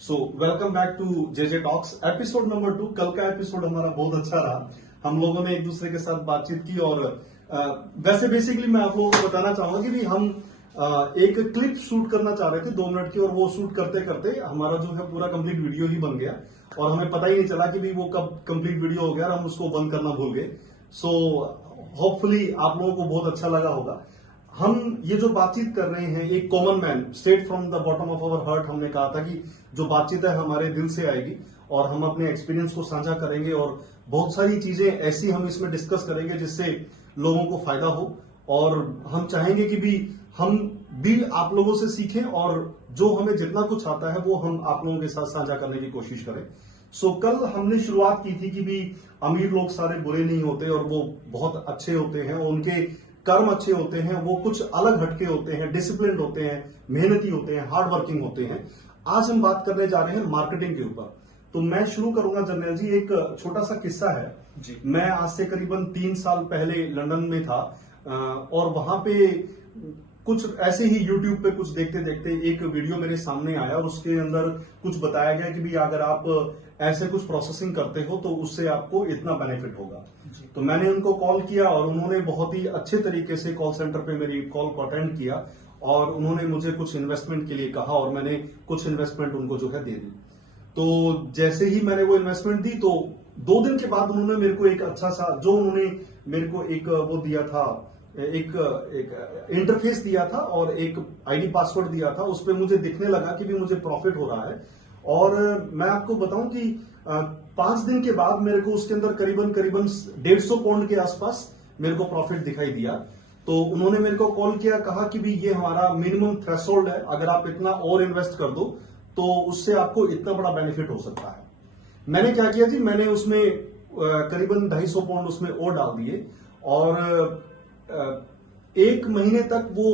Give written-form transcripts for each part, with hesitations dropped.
So welcome back to JJ Talks episode number 2। कल का episode हमारा बहुत अच्छा रहा। हम लोगों ने एक दूसरे के साथ बातचीत की और वैसे बेसिकली मैं आप लोगों को बताना चाहूंगा कि भी हम एक क्लिप शूट करना चाह रहे थे 2 मिनट की, और वो शूट करते करते हमारा जो है पूरा कंप्लीट वीडियो ही बन गया और हमें पता ही नहीं चला कि भी वो कब कंप्लीट वीडियो हो गया और हम उसको बंद करना भूल गए। सो होपफुली आप लोगों को बहुत अच्छा लगा होगा। हम ये जो बातचीत कर रहे हैं एक common man straight from the bottom of our heart, हमने कहा था कि जो बातचीत है हमारे दिल से आएगी और हम अपने एक्सपीरियंस को साझा करेंगे और बहुत सारी चीजें ऐसी हम इसमें डिस्कस करेंगे जिससे लोगों को फायदा हो। और हम चाहेंगे कि भी हम भी आप लोगों से सीखें और जो हमें जितना कुछ आता है वो हम आप लोगों के साथ साझा करने की कोशिश करें। सो कल हमने शुरुआत की थी कि भी अमीर लोग सारे बुरे नहीं होते और वो बहुत अच्छे होते हैं और उनके कर्म अच्छे होते हैं, वो कुछ अलग हटके होते हैं, डिसिप्लिन होते हैं, मेहनती होते हैं, हार्ड वर्किंग होते हैं। आज हम बात करने जा रहे हैं मार्केटिंग के ऊपर। तो मैं शुरू करूंगा जर्नैल जी, एक छोटा सा किस्सा है जी। मैं आज से करीबन 3 साल पहले लंदन में था और वहां पे कुछ ऐसे ही यूट्यूब पे कुछ देखते देखते एक वीडियो मेरे सामने आया और उसके अंदर कुछ बताया गया कि भी अगर आप ऐसे कुछ प्रोसेसिंग करते हो तो उससे आपको इतना बेनिफिट होगा। तो मैंने उनको कॉल किया और उन्होंने बहुत ही अच्छे तरीके से कॉल सेंटर पे मेरी कॉल को अटेंड किया और उन्होंने मुझे कुछ इन्वेस्टमेंट के लिए कहा और मैंने कुछ इन्वेस्टमेंट उनको जो है दे दी। तो जैसे ही मैंने वो इन्वेस्टमेंट दी तो 2 दिन के बाद उन्होंने मेरे को एक अच्छा सा जो उन्होंने मेरे को एक वो दिया था, एक इंटरफेस दिया था और एक आईडी पासवर्ड दिया था। उस पर मुझे दिखने लगा कि भी मुझे प्रॉफिट हो रहा है। और मैं आपको बताऊं कि 5 दिन के बाद मेरे को उसके अंदर करीबन 150 पाउंड के आसपास मेरे को प्रॉफिट दिखाई दिया। तो उन्होंने मेरे को कॉल किया, कहा कि भी ये हमारा मिनिमम थ्रेशोल्ड है, अगर आप इतना और इन्वेस्ट कर दो तो उससे आपको इतना बड़ा बेनिफिट हो सकता है। मैंने क्या किया जी, मैंने उसमें करीबन 250 पाउंड उसमें और डाल दिए और 1 महीने तक वो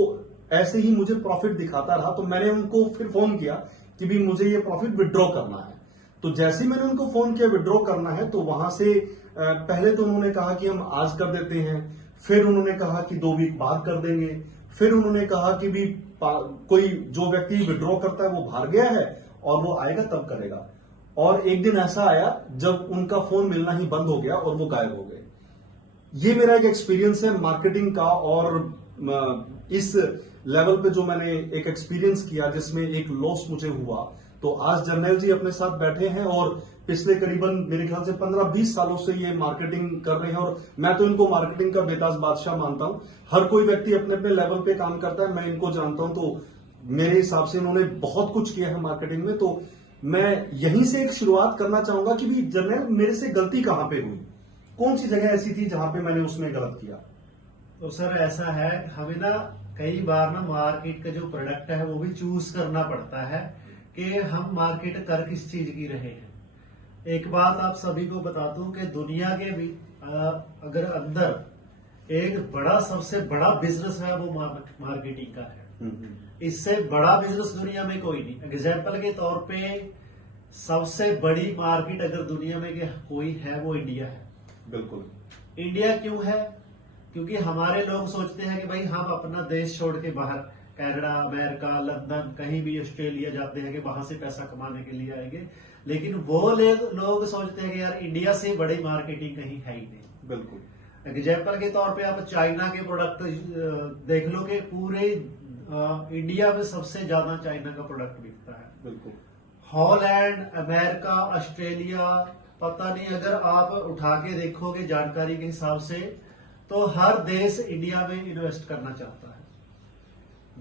ऐसे ही मुझे प्रॉफिट दिखाता रहा। तो मैंने उनको फिर फोन किया कि भी मुझे ये प्रॉफिट विड्रॉ करना है। तो जैसे ही मैंने उनको फोन किया विड्रॉ करना है तो वहां से पहले तो उन्होंने कहा कि हम आज कर देते हैं, फिर उन्होंने कहा कि 2 वीक बाद कर देंगे, फिर उन्होंने कहा कि भी कोई जो व्यक्ति विड्रॉ करता है वो बाहर गया है और वो आएगा तब करेगा। और एक दिन ऐसा आया जब उनका फोन मिलना ही बंद हो गया और वो गायब हो गए। ये मेरा एक एक्सपीरियंस है मार्केटिंग का और इस लेवल पे जो मैंने एक एक्सपीरियंस किया जिसमें एक लॉस मुझे हुआ। तो आज जर्नैल जी अपने साथ बैठे हैं और पिछले करीबन मेरे ख्याल से 15-20 सालों से ये मार्केटिंग कर रहे हैं और मैं तो इनको मार्केटिंग का बेताज बादशाह मानता हूं। हर कोई व्यक्ति अपने अपने लेवल पे काम करता है, मैं इनको जानता हूं। तो मेरे हिसाब से इन्होंने बहुत कुछ किया है मार्केटिंग में। तो मैं यहीं से एक शुरुआत करना चाहूंगा कि भी जर्नैल मेरे से गलती कहां पे हुई, कौन सी जगह ऐसी थी जहां पे मैंने उसमें गलत किया। तो सर ऐसा है, हमें ना कई बार ना मार्केट का जो प्रोडक्ट है वो भी चूज करना पड़ता है कि हम मार्केट कर किस चीज की रहे हैं। एक बात आप सभी को बता दूं कि दुनिया के भी अगर अंदर एक बड़ा सबसे बड़ा बिजनेस है वो मार्केटिंग का है। इससे बड़ा बिजनेस दुनिया में कोई नहीं। एग्जाम्पल के तौर पे सबसे बड़ी मार्केट अगर दुनिया में कोई है वो इंडिया है। बिल्कुल। इंडिया क्यों है? क्योंकि हमारे लोग सोचते हैं कि भाई हम अपना देश छोड़ के बाहर कनाडा, अमेरिका, लंदन, कहीं भी ऑस्ट्रेलिया जाते हैं कि वहां से पैसा कमाने के लिए आएंगे। लेकिन वो लोग सोचते हैं कि यार इंडिया से बड़ी मार्केटिंग कहीं है ही नहीं। बिल्कुल। एग्जाम्पल के तौर पे आप चाइना के प्रोडक्ट देख लो कि पूरे इंडिया में सबसे ज्यादा चाइना का प्रोडक्ट बिकता है। बिल्कुल। हॉलैंड, अमेरिका, ऑस्ट्रेलिया, पता नहीं, अगर आप उठा के देखोगे जानकारी के हिसाब से तो हर देश इंडिया में इन्वेस्ट करना चाहता है।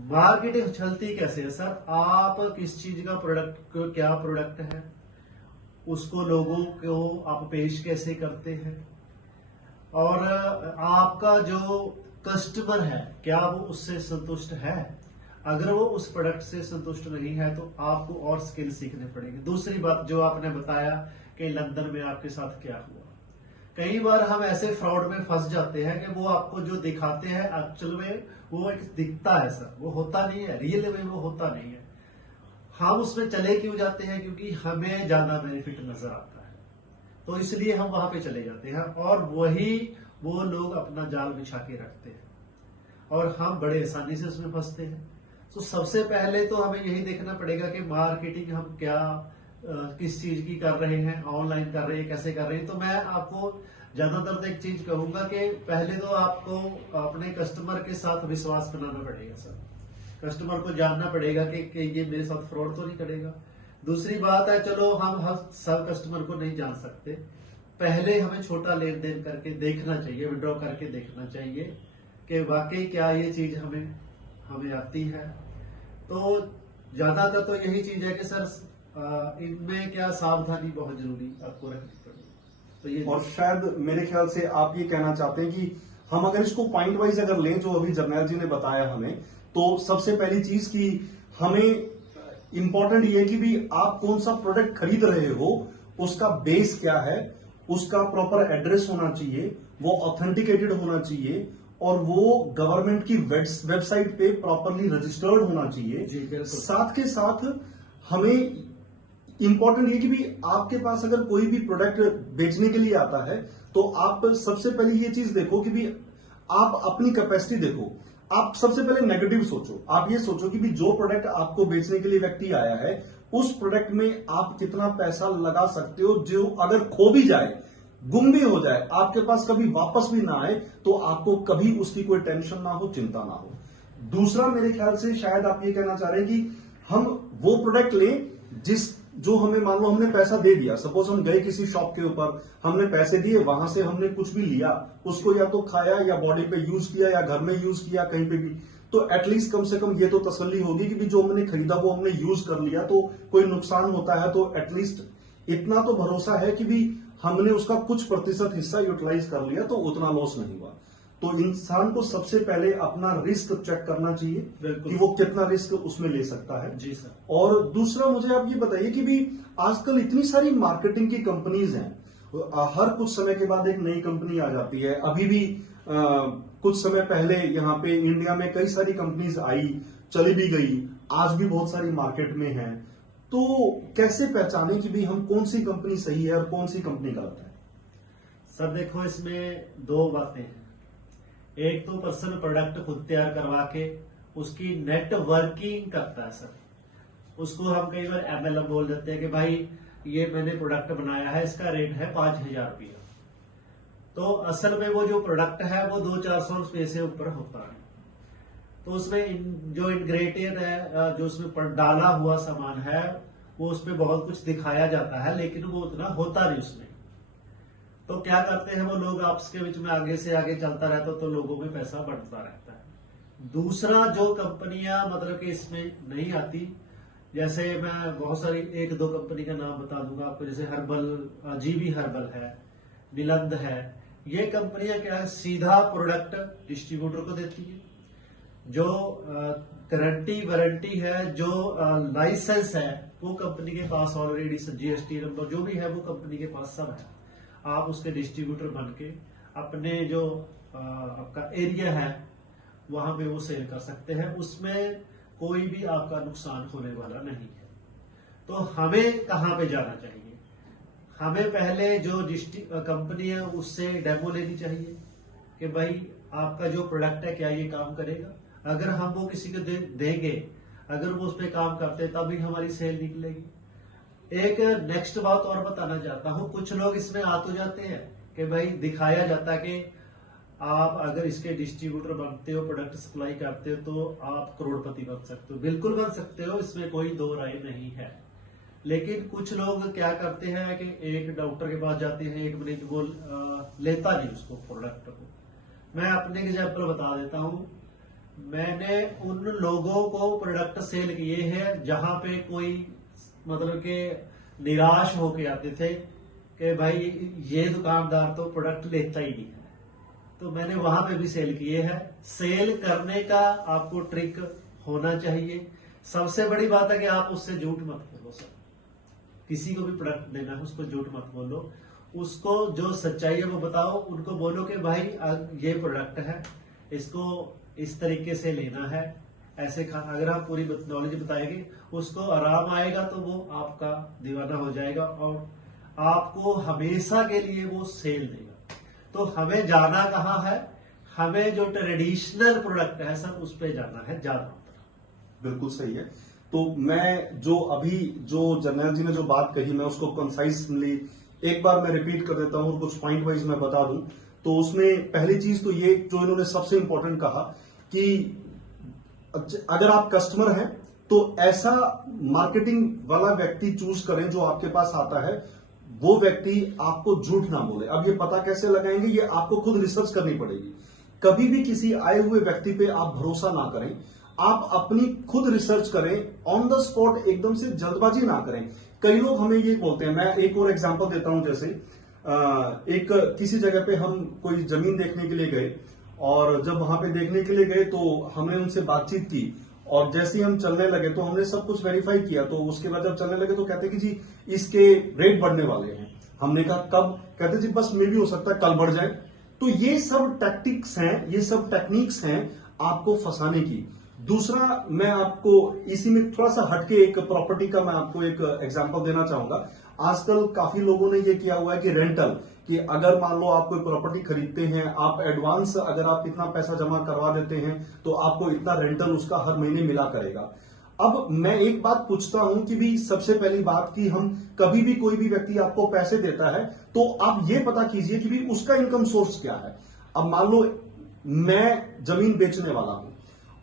मार्केटिंग चलती कैसे है सर? आप किस चीज का प्रोडक्ट, क्या प्रोडक्ट है, उसको लोगों को आप पेश कैसे करते हैं और आपका जो कस्टमर है क्या वो उससे संतुष्ट है। अगर वो उस प्रोडक्ट से संतुष्ट नहीं है तो आपको और स्किल सीखने पड़ेंगे। दूसरी बात जो आपने बताया कि लंदन में आपके साथ क्या हुआ, कई बार हम ऐसे फ्रॉड में फंस जाते हैं कि वो आपको जो दिखाते हैं एक्चुअल में वो एक दिखता है सर, वो होता नहीं है, रियल में वो होता नहीं है। हम उसमें चले क्यों जाते हैं? क्योंकि हमें ज्यादा बेनिफिट नजर आता है तो इसलिए हम वहां पे चले जाते हैं और वही वो लोग अपना जाल बिछा के रखते हैं और हम बड़े आसानी से उसमें फंसते हैं। तो सबसे पहले तो हमें यही देखना पड़ेगा कि मार्केटिंग हम क्या किस चीज की कर रहे हैं, ऑनलाइन कर रहे हैं, कैसे कर रहे हैं। तो मैं आपको ज्यादातर तो एक चीज कहूंगा कि पहले तो आपको अपने कस्टमर के साथ विश्वास बनाना पड़ेगा सर। कस्टमर को जानना पड़ेगा कि ये मेरे साथ फ्रॉड तो नहीं करेगा। दूसरी बात है, चलो हम सब कस्टमर को नहीं जान सकते, पहले हमें छोटा लेन देन करके देखना चाहिए, विड्रॉ करके देखना चाहिए कि वाकई क्या ये चीज हमें आती है। तो ज्यादातर तो यही चीज है कि सर इनमें क्या सावधानी बहुत जरूरी आपको रखनी पड़ेगी। तो ये और शायद मेरे ख्याल से आप ये कहना चाहते हैं कि हम अगर इसको पॉइंट वाइज अगर लें, जो अभी जर्नैल जी ने बताया हमें, तो सबसे पहली चीज की हमें इंपॉर्टेंट ये है कि भी आप कौन सा प्रोडक्ट खरीद रहे हो, उसका बेस क्या है, उसका प्रॉपर एड्रेस होना चाहिए, वो ऑथेंटिकेटेड होना चाहिए, और वो गवर्नमेंट की वेबसाइट पे प्रॉपरली रजिस्टर्ड होना चाहिए। जी, बिल्कुल। साथ के साथ हमें इंपॉर्टेंट ये कि भी आपके पास अगर कोई भी प्रोडक्ट बेचने के लिए आता है, तो आप सबसे पहले ये चीज देखो कि भी आप अपनी कैपेसिटी देखो। आप सबसे पहले नेगेटिव सोचो, आप ये सोचो कि भी जो प्रोडक्ट आपको बेचने के लिए व्यक्ति आया है, उस प्रोडक्ट में आप कितना पैसा लगा सकते हो, जो अगर खो भी जाए, गुम भी हो जाए, आपके पास कभी वापस भी ना आए, तो आपको कभी उसकी कोई टेंशन ना हो, चिंता ना हो। दूसरा, मेरे ख्याल से शायद आप ये कहना चाह रहे हैं कि हम वो प्रोडक्ट लें जो हमें, मान लो हमने पैसा दे दिया, सपोज हम गए किसी शॉप के ऊपर, हमने पैसे दिए, वहां से हमने कुछ भी लिया, उसको या तो खाया या बॉडी पे यूज किया या घर में यूज किया, कहीं पे भी, तो एटलीस्ट कम से कम ये तो तसल्ली होगी कि भी जो हमने खरीदा वो हमने यूज कर लिया, तो कोई नुकसान होता है तो एटलीस्ट इतना तो भरोसा है कि भी हमने उसका कुछ प्रतिशत हिस्सा यूटिलाइज कर लिया, तो उतना लॉस नहीं हुआ। तो इंसान को सबसे पहले अपना रिस्क चेक करना चाहिए कि वो कितना रिस्क उसमें ले सकता है। जी सर। और दूसरा, मुझे आप ये बताइए कि भी आजकल इतनी सारी मार्केटिंग की कंपनीज हैं, हर कुछ समय के बाद एक नई कंपनी आ जाती है। अभी भी कुछ समय पहले यहाँ पे इंडिया में कई सारी कंपनीज आई, चली भी गई, आज भी बहुत सारी मार्केट में है। तो कैसे पहचाने कि भी हम कौन सी कंपनी सही है और कौन सी कंपनी गलत है? सर देखो, इसमें दो बातें हैं। एक तो पर्सन प्रोडक्ट खुद तैयार करवा के उसकी नेटवर्किंग करता है सर, उसको हम कई बार MLM बोल देते हैं कि भाई ये मैंने प्रोडक्ट बनाया है, इसका रेट है 5,000 रुपया। तो असल में वो जो प्रोडक्ट है वो 200-400 रुपये से ऊपर होता है। तो उसमें जो इंग्रेडिएंट है, जो उसमें डाला हुआ सामान है, वो उसमें बहुत कुछ दिखाया जाता है, लेकिन वो उतना होता नहीं उसमें। तो क्या करते हैं वो लोग, आपस के बीच में आगे से आगे चलता रहता, तो लोगों में पैसा बढ़ता रहता है। दूसरा, जो कंपनियां मतलब कि इसमें नहीं आती, जैसे मैं बहुत सारी 1-2 कंपनी का नाम बता दूंगा आपको, जैसे हर्बल, जीवी हर्बल है, मिलंद है। ये कंपनियां क्या है, सीधा प्रोडक्ट डिस्ट्रीब्यूटर को देती है। जो गारंटी वारंटी है, जो लाइसेंस है, वो कंपनी के पास ऑलरेडी, GST नंबर जो भी है वो कंपनी के पास सब है। आप उसके डिस्ट्रीब्यूटर बन के अपने जो आपका एरिया है वहां पे वो सेल कर सकते हैं, उसमें कोई भी आपका नुकसान होने वाला नहीं है। तो हमें कहाँ पे जाना चाहिए? हमें पहले जो कंपनी है उससे डेमो लेनी चाहिए कि भाई आपका जो प्रोडक्ट है क्या ये काम करेगा। अगर हम वो किसी को देंगे, अगर वो उस पर काम करते तभी हमारी सेल निकलेगी। एक नेक्स्ट बात और बताना चाहता हूं, कुछ लोग इसमें आ तो जाते हैं कि भाई दिखाया जाता है कि आप अगर इसके डिस्ट्रीब्यूटर बनते हो, प्रोडक्ट सप्लाई करते हो, तो आप करोड़पति बन सकते हो। बिल्कुल बन सकते हो, इसमें कोई दो राय नहीं है। लेकिन कुछ लोग क्या करते हैं कि एक डॉक्टर के पास जाते हैं, एक मरीज वो लेता नहीं उसको प्रोडक्ट को। मैं अपने एग्जाम्पल बता देता हूं। मैंने उन लोगों को प्रोडक्ट सेल किए हैं जहां पे कोई मतलब के निराश होके आते थे कि भाई ये दुकानदार तो प्रोडक्ट लेता ही नहीं है, तो मैंने वहां पे भी सेल किए हैं। सेल करने का आपको ट्रिक होना चाहिए। सबसे बड़ी बात है कि आप उससे झूठ मत बोलो सर। किसी को भी प्रोडक्ट देना है उसको झूठ मत बोलो, उसको जो सच्चाई है वो बताओ। उनको बोलो कि भाई ये प्रोडक्ट है, इसको इस तरीके से लेना है, ऐसे अगर आप पूरी नॉलेज बताएंगे उसको आराम आएगा, तो वो आपका दीवाना हो जाएगा और आपको हमेशा के लिए वो सेल देगा। तो हमें जाना कहाँ है? हमें जो ट्रेडिशनल प्रोडक्ट है सर उस पे जाना है ज्यादा। बिल्कुल सही है। तो मैं जो जर्नैल जी ने जो बात कही, मैं उसको कंसाइजली एक बार मैं रिपीट कर देता हूं और कुछ पॉइंट वाइज मैं बता दूं। तो उसमें पहली चीज तो ये जो इन्होंने सबसे इंपॉर्टेंट कहा कि अगर आप कस्टमर हैं तो ऐसा मार्केटिंग वाला व्यक्ति चूज करें जो आपके पास आता है, वो व्यक्ति आपको झूठ ना बोले। अब ये पता कैसे लगाएंगे, ये आपको खुद रिसर्च करनी पड़ेगी। कभी भी किसी आए हुए व्यक्ति पे आप भरोसा ना करें, आप अपनी खुद रिसर्च करें, ऑन द स्पॉट एकदम से जल्दबाजी ना करें। कई लोग हमें ये बोलते हैं, मैं एक और एग्जांपल देता हूं। जैसे एक किसी जगह पे हम कोई जमीन देखने के लिए गए, और जब वहां पे देखने के लिए गए तो हमने उनसे बातचीत की, और जैसे ही हम चलने लगे तो हमने सब कुछ वेरीफाई किया। तो उसके बाद जब चलने लगे तो कहते कि जी इसके रेट बढ़ने वाले हैं। हमने कहा कब? कहते जी बस मे भी हो सकता है कल बढ़ जाए। तो ये सब टैक्टिक्स हैं, ये सब टेक्निक्स हैं आपको फंसाने की। दूसरा, मैं आपको इसी में थोड़ा सा हटके एक प्रॉपर्टी का मैं आपको एक एग्जांपल देना चाहूंगा। आजकल काफी लोगों ने ये किया हुआ है कि रेंटल, कि अगर मान लो आप कोई प्रॉपर्टी खरीदते हैं, आप एडवांस अगर आप इतना पैसा जमा करवा देते हैं तो आपको इतना रेंटल उसका हर महीने मिला करेगा। अब मैं एक बात पूछता हूं कि भी सबसे पहली बात कि हम कभी भी कोई भी व्यक्ति आपको पैसे देता है तो आप ये पता कीजिए कि भी उसका इनकम सोर्स क्या है। अब मान लो मैं जमीन बेचने वाला हूं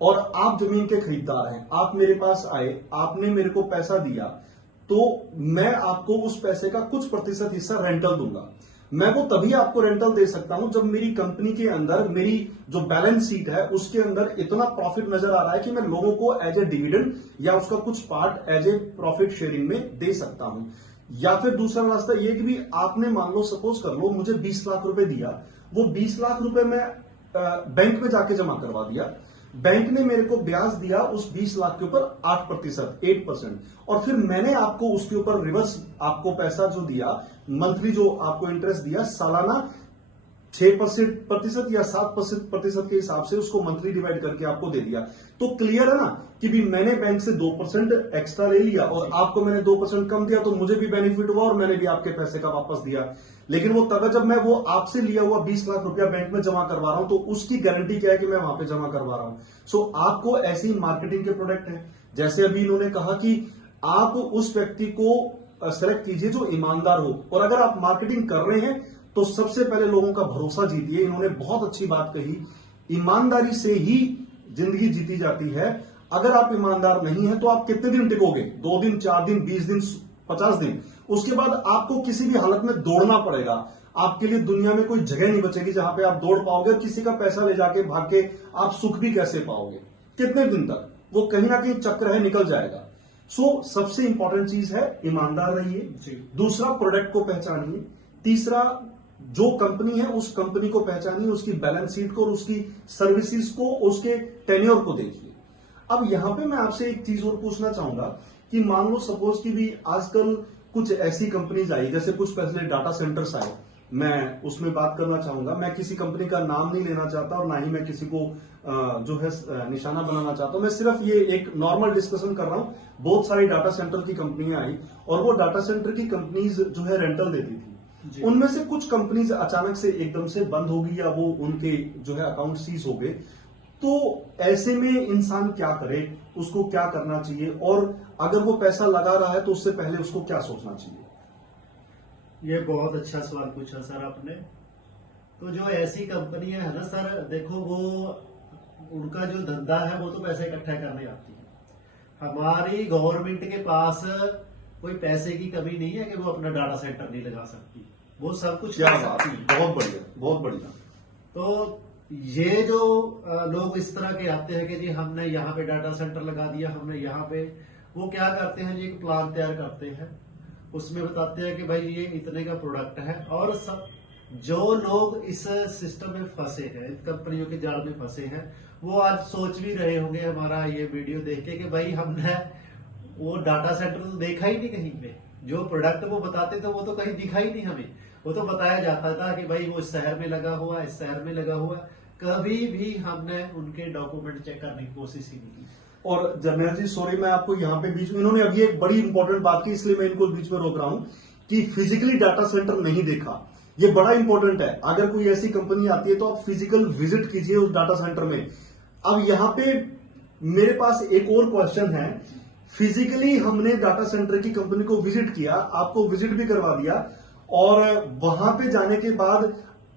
और आप जमीन के खरीदार हैं, आप मेरे पास आए, आपने मेरे को पैसा दिया, तो मैं आपको उस पैसे का कुछ प्रतिशत हिस्सा रेंटल दूंगा। मैं वो तभी आपको रेंटल दे सकता हूं जब मेरी कंपनी के अंदर मेरी जो बैलेंस शीट है उसके अंदर इतना प्रॉफिट नजर आ रहा है कि मैं लोगों को एज ए डिविडेंड या उसका कुछ part as a profit sharing में दे सकता हूं। या फिर दूसरा रास्ता ये कि भी आपने मान लो, सपोज कर लो, मुझे 20 लाख रुपए दिया, वो 20 लाख रुपए मैं बैंक में जाके जमा करवा दिया, बैंक ने मेरे को ब्याज दिया उस 20 लाख के ऊपर 8%, और फिर मैंने आपको उसके ऊपर रिवर्स आपको पैसा जो दिया, मंथली जो आपको इंटरेस्ट दिया, सालाना 6% या 7% के हिसाब से उसको मंथली डिवाइड करके आपको दे दिया। तो क्लियर है ना कि भी मैंने बैंक से 2% एक्स्ट्रा ले लिया और आपको मैंने 2% कम दिया, तो मुझे भी बेनिफिट हुआ और मैंने भी आपके पैसे का वापस दिया। लेकिन वो तब जब मैं वो आपसे लिया हुआ 20 लाख रुपया बैंक में जमा करवा रहा हूं, तो उसकी गारंटी क्या है कि मैं वहां पे जमा करवा रहा हूं। सो आपको ऐसे ही मार्केटिंग के प्रोडक्ट हैं। जैसे अभी इन्होंने कहा कि आप उस व्यक्ति को सेलेक्ट कीजिए जो ईमानदार हो, और अगर आप मार्केटिंग कर रहे हैं तो सबसे पहले लोगों का भरोसा जीतिए। इन्होंने बहुत अच्छी बात कही, ईमानदारी से ही जिंदगी जीती जाती है। अगर आप ईमानदार नहीं है तो आप कितने दिन टिकोगे? 2 दिन, 4 दिन, 20 दिन, 50 दिन। उसके बाद आपको किसी भी हालत में दौड़ना पड़ेगा। आपके लिए दुनिया में कोई जगह नहीं बचेगी जहां पे आप दौड़ पाओगे, और किसी का पैसा ले जाके भाग के आप सुख भी कैसे पाओगे? कितने दिन तक? वो कहीं ना कहीं चक्र है, निकल जाएगा। सो सबसे इंपॉर्टेंट चीज है ईमानदार रहिए। दूसरा, प्रोडक्ट को पहचानिए। तीसरा, जो कंपनी है उस कंपनी को पहचानिए, उसकी बैलेंस शीट को और उसकी सर्विसेज को, उसके टेन्योर को देखिए। अब यहां पे मैं आपसे एक चीज और पूछना चाहूंगा कि मान लो सपोज कि भी आजकल कुछ ऐसी कंपनीज आई, जैसे कुछ पहले डाटा सेंटर्स आए, मैं उसमें बात करना चाहूंगा। मैं किसी कंपनी का नाम नहीं लेना चाहता और ना ही मैं किसी को जो है निशाना बनाना चाहता हूं। मैं सिर्फ ये एक नॉर्मल डिस्कशन कर रहा हूं। बहुत सारी डाटा सेंटर की कंपनियां आई और वो डाटा सेंटर की कंपनीज जो है रेंटल देती थी। उनमें से कुछ कंपनीज अचानक से एकदम से बंद होगी या वो उनके जो है अकाउंट सीज हो गए। तो ऐसे में इंसान क्या करे, उसको क्या करना चाहिए, और अगर वो पैसा लगा रहा है तो उससे पहले उसको क्या सोचना चाहिए? ये बहुत अच्छा सवाल पूछा सर आपने। तो जो ऐसी कंपनियां है ना सर, देखो वो उनका जो धंधा है वो तो पैसे इकट्ठा करने आती है। हमारी गवर्नमेंट के पास कोई पैसे की कमी नहीं है कि वो अपना डाटा सेंटर नहीं लगा सकती, वो सब कुछ क्या कर बात सकती है, है। बहुत बढ़िया, बहुत बढ़िया। तो ये जो लोग इस तरह के आते हैं कि जी हमने यहाँ पे डाटा सेंटर लगा दिया, हमने यहाँ पे, वो क्या करते हैं जी, एक प्लान तैयार करते हैं, उसमें बताते हैं कि भाई ये इतने का प्रोडक्ट है। और सब जो लोग इस सिस्टम में फंसे हैं, इन कंपनियों के जाल में फंसे हैं, वो आज सोच भी रहे होंगे हमारा ये वीडियो देख के कि भाई हमने वो डाटा सेंटर तो देखा ही नहीं कहीं पे। जो प्रोडक्ट वो बताते थे वो तो कहीं दिखा ही नहीं हमें। वो तो बताया जाता था कि भाई वो इस शहर में लगा हुआ, इस शहर में लगा हुआ। कभी भी हमने उनके डॉक्यूमेंट चेक करने की कोशिश ही नहीं की। और जर्नैल जी, सॉरी मैं आपको यहाँ पे बीच में, इन्होंने अभी एक बड़ी इंपॉर्टेंट बात की, इसलिए मैं इनको बीच में रोक रहा हूं कि फिजिकली डाटा सेंटर नहीं देखा। ये बड़ा इंपॉर्टेंट है। अगर कोई ऐसी कंपनी आती है तो आप फिजिकल विजिट कीजिए उस डाटा सेंटर में। अब यहाँ पे मेरे पास एक और क्वेश्चन है। फिजिकली हमने डाटा सेंटर की कंपनी को विजिट किया, आपको विजिट भी करवा दिया, और वहां पे जाने के बाद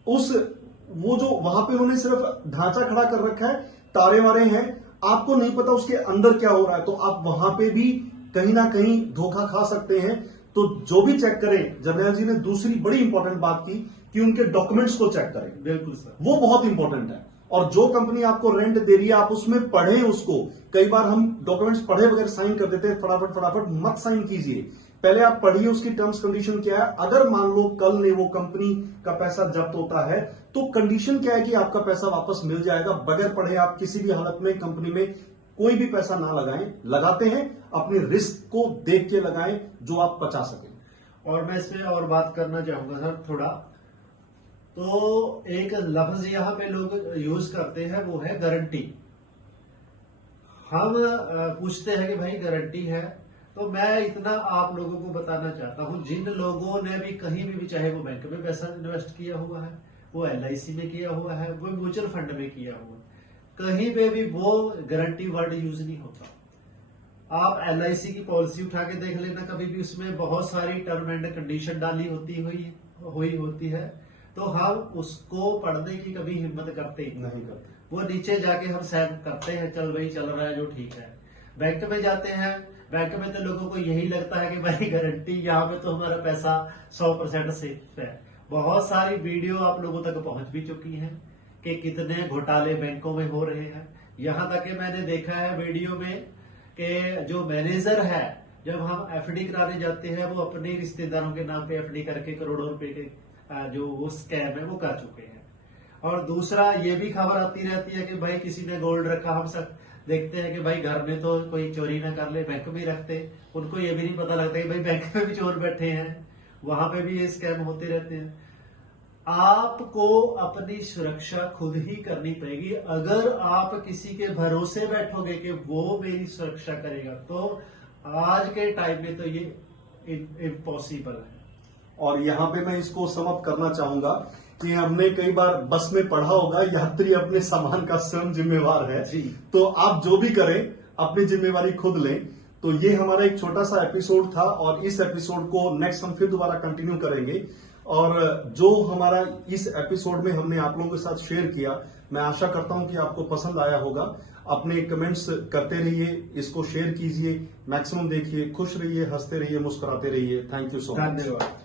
वो जो वहां पे उन्होंने सिर्फ ढांचा खड़ा कर रखा है, तारे वारे हैं, आपको नहीं पता उसके अंदर क्या हो रहा है, तो आप वहां पे भी कहीं ना कहीं धोखा खा सकते हैं। तो जो भी चेक करें, जर्नैल जी ने दूसरी बड़ी इंपॉर्टेंट बात की कि उनके डॉक्यूमेंट्स को चेक करें। बिल्कुल सर, वो बहुत इंपॉर्टेंट है। और जो कंपनी आपको रेंट दे रही है, आप उसमें पढ़ें उसको। कई बार हम डॉक्यूमेंट्स पढ़े बगैर साइन कर देते हैं, फटाफट मत साइन कीजिए, पहले आप पढ़िए उसकी टर्म्स कंडीशन क्या है। अगर मान लो कल ने वो कंपनी का पैसा जब्त होता है, तो कंडीशन क्या है कि आपका पैसा वापस मिल जाएगा। बगैर पढ़े आप किसी भी हालत में कंपनी में कोई भी पैसा ना लगाएं। लगाते हैं, अपने रिस्क को देख के लगाएं जो आप बचा सकें। और मैं इसमें और बात करना चाहूंगा सर थोड़ा। तो एक लफ्ज यहां पे लोग यूज करते हैं, वो है गारंटी। हम पूछते हैं कि भाई गारंटी है, तो मैं इतना आप लोगों को बताना चाहता हूं, जिन लोगों ने भी कहीं भी चाहे वो बैंक में पैसा इन्वेस्ट किया हुआ है, वो LIC में किया हुआ है, वो म्यूचुअल फंड में किया हुआ है, कहीं पे भी वो गारंटी वर्ड यूज नहीं होता। आप LIC की पॉलिसी उठा के देख लेना, कभी भी उसमें बहुत सारी टर्म एंड कंडीशन डाली हुई होती है, तो हम उसको पढ़ने की कभी हिम्मत करते ही नहीं करते। वो नीचे जाके हम साइन करते हैं, चल भाई चल रहा है जो ठीक है। बैंक में जाते हैं, बैंक में तो लोगों को यही लगता है कि भाई गारंटी, यहाँ पे तो हमारा पैसा 100% सेफ है। बहुत सारी वीडियो आप लोगों तक पहुंच भी चुकी हैं कि कितने घोटाले बैंकों में हो रहे हैं। यहाँ तक कि मैंने देखा है वीडियो में कि जो मैनेजर है, जब हम FD कराने जाते हैं, वो अपने रिश्तेदारों के नाम पे FD करके करोड़ों रुपए के जो वो स्कैम है वो कर चुके हैं। और दूसरा ये भी खबर आती रहती है कि भाई किसी ने गोल्ड रखा, हम सब देखते हैं कि भाई घर में तो कोई चोरी ना कर ले, बैंक में रखते, उनको ये भी नहीं पता लगता कि भाई बैंक में भी चोर बैठे हैं, वहां पे भी ये स्कैम होते रहते हैं। आपको अपनी सुरक्षा खुद ही करनी पड़ेगी। अगर आप किसी के भरोसे बैठोगे कि वो मेरी सुरक्षा करेगा, तो आज के टाइम में तो ये इम्पॉसिबल है। और यहाँ पे मैं इसको समअप करना चाहूंगा कि हमने कई बार बस में पढ़ा होगा, यात्री अपने सामान का स्वयं जिम्मेवार है जी। तो आप जो भी करें अपनी जिम्मेवारी खुद लें। तो ये हमारा एक छोटा सा एपिसोड था, और इस एपिसोड को नेक्स्ट हम फिर दोबारा कंटिन्यू करेंगे। और जो हमारा इस एपिसोड में हमने आप लोगों के साथ शेयर किया, मैं आशा करता हूं कि आपको पसंद आया होगा। अपने कमेंट्स करते रहिए, इसको शेयर कीजिए, मैक्सिमम देखिए, खुश रहिए, हंसते रहिए, मुस्कुराते रहिए। Thank you so much. धन्यवाद।